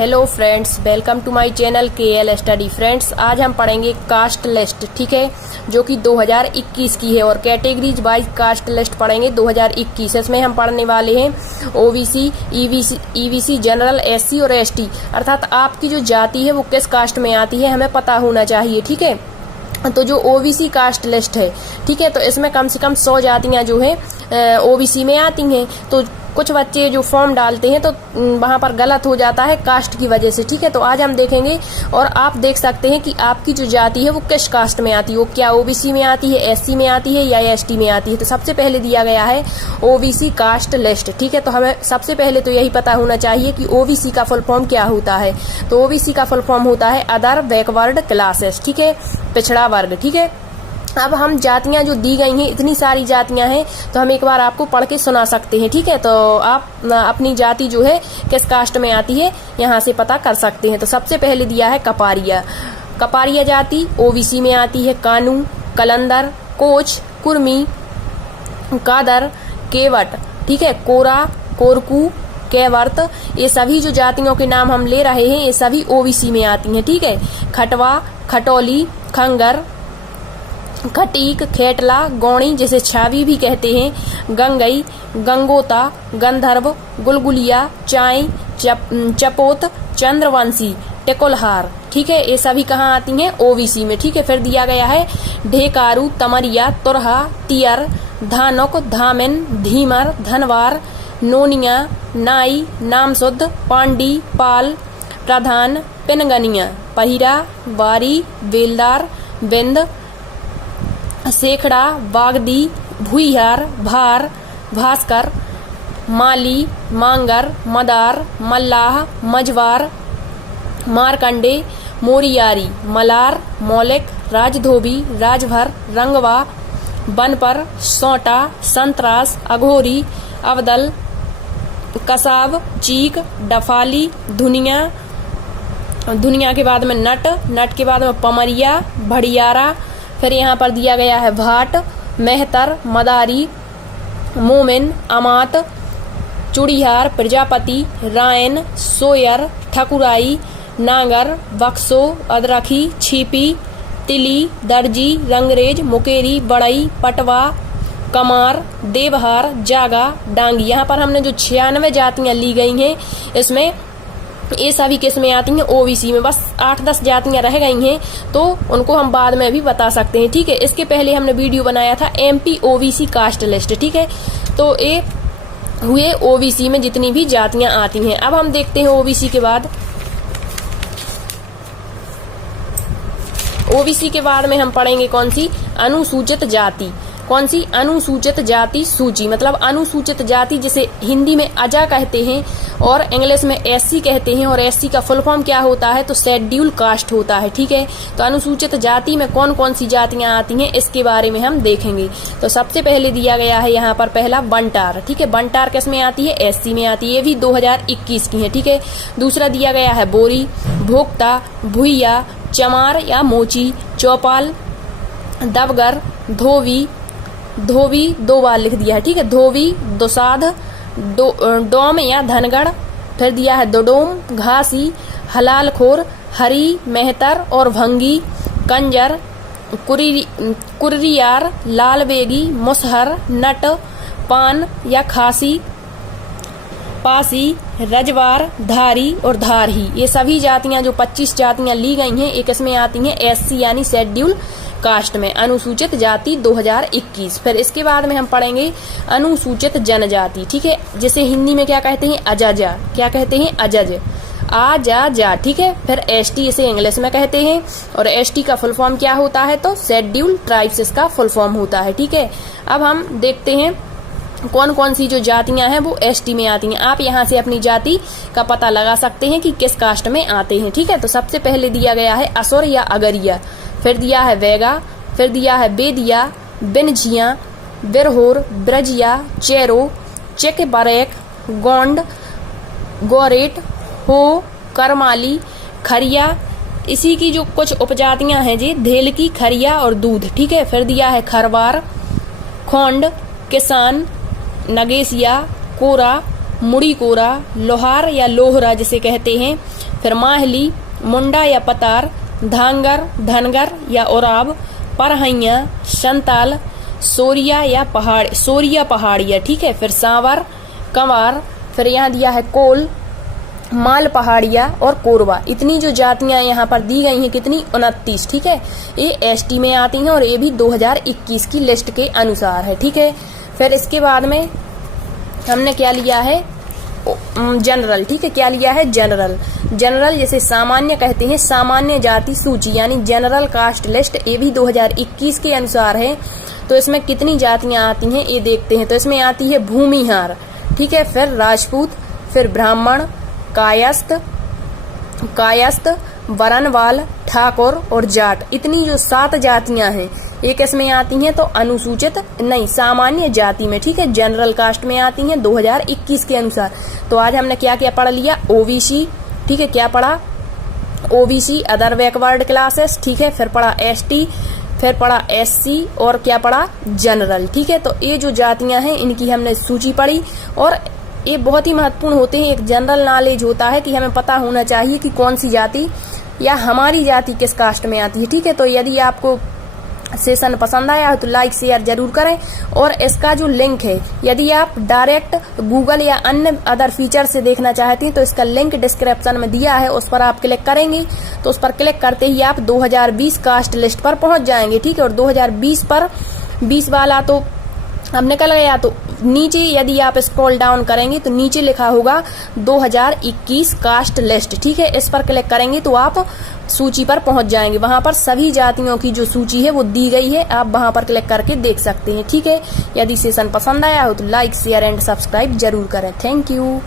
Hello friends, welcome to my channel KL study. Friends, आज हम पढ़ेंगे कास्ट लिस्ट, ठीक है, जो कि 2021 की है और कैटेगरीज वाइज कास्ट लिस्ट पढ़ेंगे 2021। इसमें हम पढ़ने वाले हैं OBC, EBC, जनरल, SC और ST, अर्थात आपकी जो जाति है वो किस कास्ट में आती है हमें पता होना चाहिए, ठीक है। तो जो OBC कास्ट लिस्ट है, ठीक है, तो इसमें कम से कम 100 जातियां जो है OBC में आती हैं। तो कुछ बच्चे जो फॉर्म डालते हैं तो वहां पर गलत हो जाता है कास्ट की वजह से, ठीक है। तो आज हम देखेंगे और आप देख सकते हैं कि आपकी जो जाति है वो किस कास्ट में आती है, वो क्या OBC में आती है, SC में आती है या ST में आती है। तो सबसे पहले दिया गया है OBC कास्ट लिस्ट, ठीक है। तो हमें सबसे पहले तो यही पता होना चाहिए कि OBC का फुल फॉर्म क्या होता है। तो OBC का फुल फॉर्म होता है अदर बैकवर्ड क्लासेस, ठीक है, पिछड़ा वर्ग, ठीक है। अब हम जातियां जो दी गई हैं, इतनी सारी जातियां हैं, तो हम एक बार आपको पढ़ के सुना सकते हैं, ठीक है। तो आप अपनी जाति जो है किस कास्ट में आती है यहाँ से पता कर सकते हैं। तो सबसे पहले दिया है कपारिया। कपारिया जाति OBC में आती है। कानू, कलंदर, कोच, कुर्मी, कादर, केवट, ठीक है, कोरा, कोरकू, केवर्त, ये सभी जो जातियों के नाम हम ले रहे हैं ये सभी OBC में आती हैं, ठीक है। खटवा, खटौली, खंगर, खटीक, खेटला, गौणी जिसे छावी भी कहते हैं, गंगई, गंगोता, गंधर्व, गुलगुलिया, चाय, चपोत, चंद्रवंशी, टेकोलहार, ठीक है, ये सभी कहाँ आती हैं OBC में, ठीक है। फिर दिया गया है ढेकारू, तमरिया, तुरहा, तियर, धानुक, धामिन, धीमर, धनवार, नोनिया, नाई, नामशुद्ध, पांडी, पाल, प्रधान, पिनगनिया, पहिरा, वारी, बेलदार, बिंद, सेखड़ा, बागदी, भुइहार, भार, भास्कर, माली, मांगर, मदार, मल्लाह, मजवार, मारकंडे, मोरियारी, मलार, मौलिक, राजधोबी, राजभर, रंगवा, बनपर, सौटा, संतरास, अघोरी, अवदल, कसाब, चीक, डफाली, धुनिया, धुनिया के बाद में नट, नट के बाद में पमरिया, भड़ियारा। फिर यहाँ पर दिया गया है भाट, मेहतर, मदारी, मोमिन, अमात, चुड़िहार, प्रजापति, रायन, सोयर, ठकुराई, नागर, बक्सो, अदरखी, छिपी, तिली, दर्जी, रंगरेज, मुकेरी, बड़ई, पटवा, कमार, देवहार, जागा, डांगी। यहाँ पर हमने जो 96 जातियां ली गई हैं इसमें ये सभी किस में आती हैं OBC में। बस 8-10 जातियां रह गई हैं तो उनको हम बाद में भी बता सकते हैं, ठीक है। इसके पहले हमने वीडियो बनाया था MP OBC कास्ट लिस्ट, ठीक है। तो ये हुए OBC में जितनी भी जातियां आती हैं। अब हम देखते हैं OBC के बाद, OBC के बाद में हम पढ़ेंगे कौन सी, अनुसूचित जाति। कौन सी, अनुसूचित जाति सूची, मतलब अनुसूचित जाति जिसे हिंदी में अजा कहते हैं और इंग्लिश में SC कहते हैं। और SC का फुल फॉर्म क्या होता है, तो शेड्यूल कास्ट होता है, ठीक है। तो अनुसूचित जाति में कौन कौन सी जातियां आती हैं इसके बारे में हम देखेंगे। तो सबसे पहले दिया गया है यहाँ पर पहला बंटार, ठीक है। बंटार किस में आती है, SC में आती है, ये भी 2021 की है, ठीक है। दूसरा दिया गया है बोरी, भोक्ता, भुइया, चमार या मोची, चौपाल, दबगर, धोवी, धोबी 2 बार लिख दिया है, ठीक है, धोबी, दोसाध, डोम या धनगढ़। फिर दिया है दोडोम, घासी, हलालखोर, हरी, मेहतर और भंगी, कंजर, कुरियार, लालबेगी, मुसहर, नट, पान या खासी, पासी, रजवार, धारी और धारही। ये सभी जातियां जो 25 जातियां ली गई हैं एक इसमें आती हैं SC यानी शेड्यूल कास्ट में, अनुसूचित जाति 2021। फिर इसके बाद में हम पढ़ेंगे अनुसूचित जनजाति, ठीक है, जिसे हिंदी में क्या कहते हैं, अजजा, क्या कहते हैं, अजज, आजा, ठीक है। फिर ST इसे इंग्लिश में कहते हैं और ST का फुल फॉर्म क्या होता है, तो शेड्यूल ट्राइब्स इसका फुल फॉर्म होता है, ठीक है। अब हम देखते हैं कौन कौन सी जो जातियां हैं वो ST में आती हैं। आप यहाँ से अपनी जाति का पता लगा सकते हैं कि किस कास्ट में आते हैं, ठीक है। तो सबसे पहले दिया गया है असुर या अगरिया, फिर दिया है वेगा, फिर दिया है बेदिया, बिनझिया, बिरहोर, ब्रजिया, चेरो, चेक बरेक, गोंड, गोरेट, हो, करमाली, खरिया। इसी की जो कुछ उपजातियां हैं जी, धेलकी, खरिया और दूध, ठीक है। फिर दिया है खरवार, खोंड, किसान, नगेसिया, कोरा, मुड़ी कोरा, लोहार या लोहरा जिसे कहते हैं, फिर माहली, मुंडा या पतार, धांगर, धनगर या ओराब, परहैया, संताल, सोरिया या पहाड़िया, ठीक है। फिर सांवर, कंवार, फिर यहाँ दिया है कोल, माल पहाड़िया और कोरबा। इतनी जो जातियां यहाँ पर दी गई हैं, कितनी 29, ठीक है। ये एसटी में आती हैं और ये भी 2021 की लिस्ट के अनुसार है, ठीक है। फिर इसके बाद में हमने क्या लिया है, जनरल, ठीक है। क्या लिया है, जनरल। जनरल जैसे सामान्य कहते हैं, सामान्य जाति सूची यानी जनरल कास्ट लिस्ट, ये भी 2021 के अनुसार है। तो इसमें कितनी जातियां आती हैं ये देखते हैं। तो इसमें आती है भूमिहार, ठीक है, फिर राजपूत, फिर ब्राह्मण, कायस्थ, वरनवाल, ठाकुर और जाट। इतनी जो 7 जातियां हैं ये किसमें आती हैं, तो अनुसूचित नहीं, सामान्य जाति में, ठीक है, जनरल कास्ट में आती हैं 2021 के अनुसार। तो आज हमने क्या क्या पढ़ लिया, ओबीसी, ठीक है, क्या पढ़ा, ओबीसी अदर बैकवर्ड क्लासेस, ठीक है, फिर पढ़ा एसटी, फिर पढ़ा एससी और क्या पढ़ा, जनरल, ठीक है। तो ये जो जातियां हैं इनकी हमने सूची पढ़ी और ये बहुत ही महत्वपूर्ण होते हैं। एक जनरल नॉलेज होता है कि हमें पता होना चाहिए कि कौन सी जाति या हमारी जाति किस कास्ट में आती है, ठीक है। तो यदि आपको सेशन पसंद आया हो तो लाइक शेयर जरूर करें। और इसका जो लिंक है, यदि आप डायरेक्ट गूगल या अन्य अदर फीचर से देखना चाहते हैं तो इसका लिंक डिस्क्रिप्शन में दिया है, उस पर आप क्लिक करेंगे तो उस पर क्लिक करते ही आप 2020 कास्ट लिस्ट पर पहुंच जाएंगे, ठीक है। और 2020 पर 20 वाला तो अब निकल गया। तो नीचे यदि आप स्क्रॉल डाउन करेंगे तो नीचे लिखा होगा 2021 कास्ट लिस्ट, ठीक है। इस पर क्लिक करेंगे तो आप सूची पर पहुंच जाएंगे। वहां पर सभी जातियों की जो सूची है वो दी गई है, आप वहां पर क्लिक करके देख सकते हैं, ठीक है। यदि सेशन पसंद आया हो तो लाइक शेयर एंड सब्सक्राइब जरूर करें। Thank you.